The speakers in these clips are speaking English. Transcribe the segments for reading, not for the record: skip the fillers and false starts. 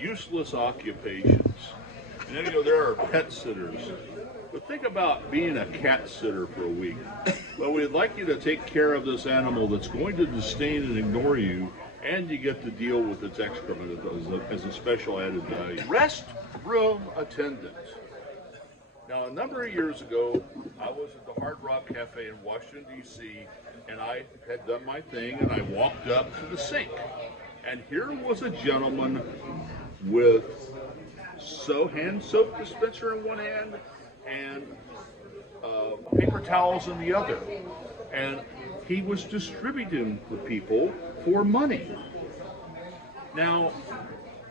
Useless occupations. And then, there are pet sitters. But think about being a cat sitter for a week. Well, we'd like you to take care of this animal that's going to disdain and ignore you, and you get to deal with its excrement as a special added value. Restroom attendant. Now, a number of years ago, I was at the Hard Rock Cafe in Washington, D.C., and I had done my thing, and I walked up to the sink. And here was a gentleman with hand soap dispenser in one hand and paper towels in the other. And he was distributing the people for money. Now,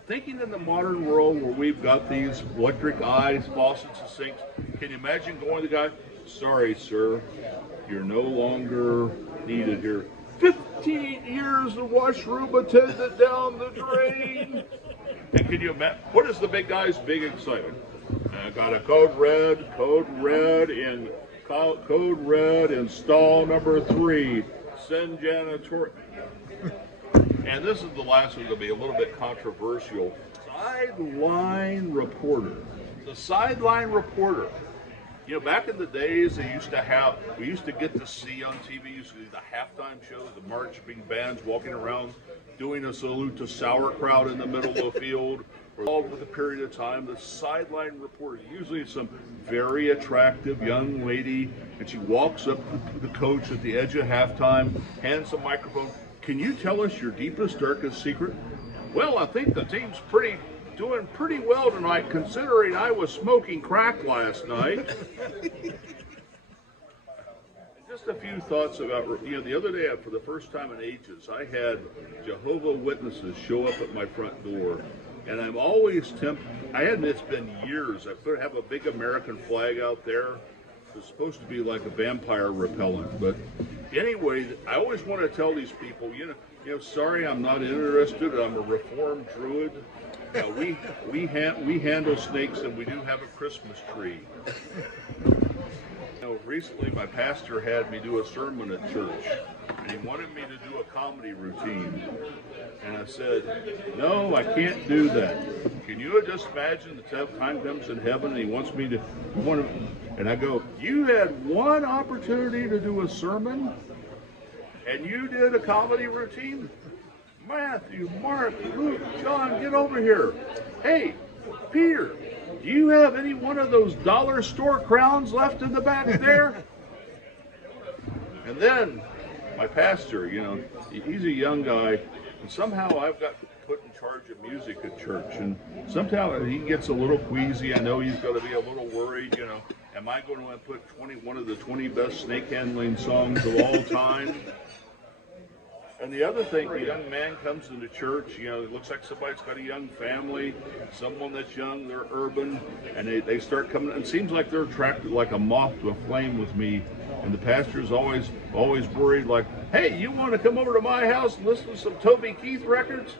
thinking in the modern world where we've got these electric eyes, faucets, and sinks, can you imagine going to the guy, "Sorry, sir, you're no longer needed here. 15 years of washroom attendant down the drain." And can you imagine, what is the big guy's big excitement? I got a code red in stall number 3. Send janitor. And this is the last one that'll be a little bit controversial. Sideline reporter. The sideline reporter. Back in the days, we used to get to see on TV, used to do the halftime show, the marching bands walking around doing a salute to sauerkraut in the middle of the field. All with a period of time, the sideline reporter, usually some very attractive young lady, and she walks up to the coach at the edge of halftime, hands the microphone. "Can you tell us your deepest, darkest secret?" "Well, I think the team's doing pretty well tonight, considering I was smoking crack last night." Just a few thoughts about, the other day, for the first time in ages, I had Jehovah's Witnesses show up at my front door. And I'm always tempted, it's been years, I could have a big American flag out there. It's supposed to be like a vampire repellent. But anyway, I always want to tell these people, sorry, I'm not interested. I'm a Reformed Druid. We handle snakes, and we do have a Christmas tree. Recently my pastor had me do a sermon at church, and he wanted me to do a comedy routine. And I said, "No, I can't do that. Can you just imagine the time comes in heaven and he wants me to, and I go, you had one opportunity to do a sermon, and you did a comedy routine? Matthew, Mark, Luke, John, get over here. Hey, Peter, do you have any one of those dollar store crowns left in the back there?" And then my pastor, he's a young guy, and somehow I've got put in charge of music at church, and somehow he gets a little queasy. I know he's got to be a little worried, am I going to put one of the 20 best snake handling songs of all time? And the other thing, a young man comes into church, it looks like somebody's got a young family, someone that's young, they're urban, and they start coming, and it seems like they're attracted like a moth to a flame with me. And the pastor's always worried, like, "Hey, you want to come over to my house and listen to some Toby Keith records?"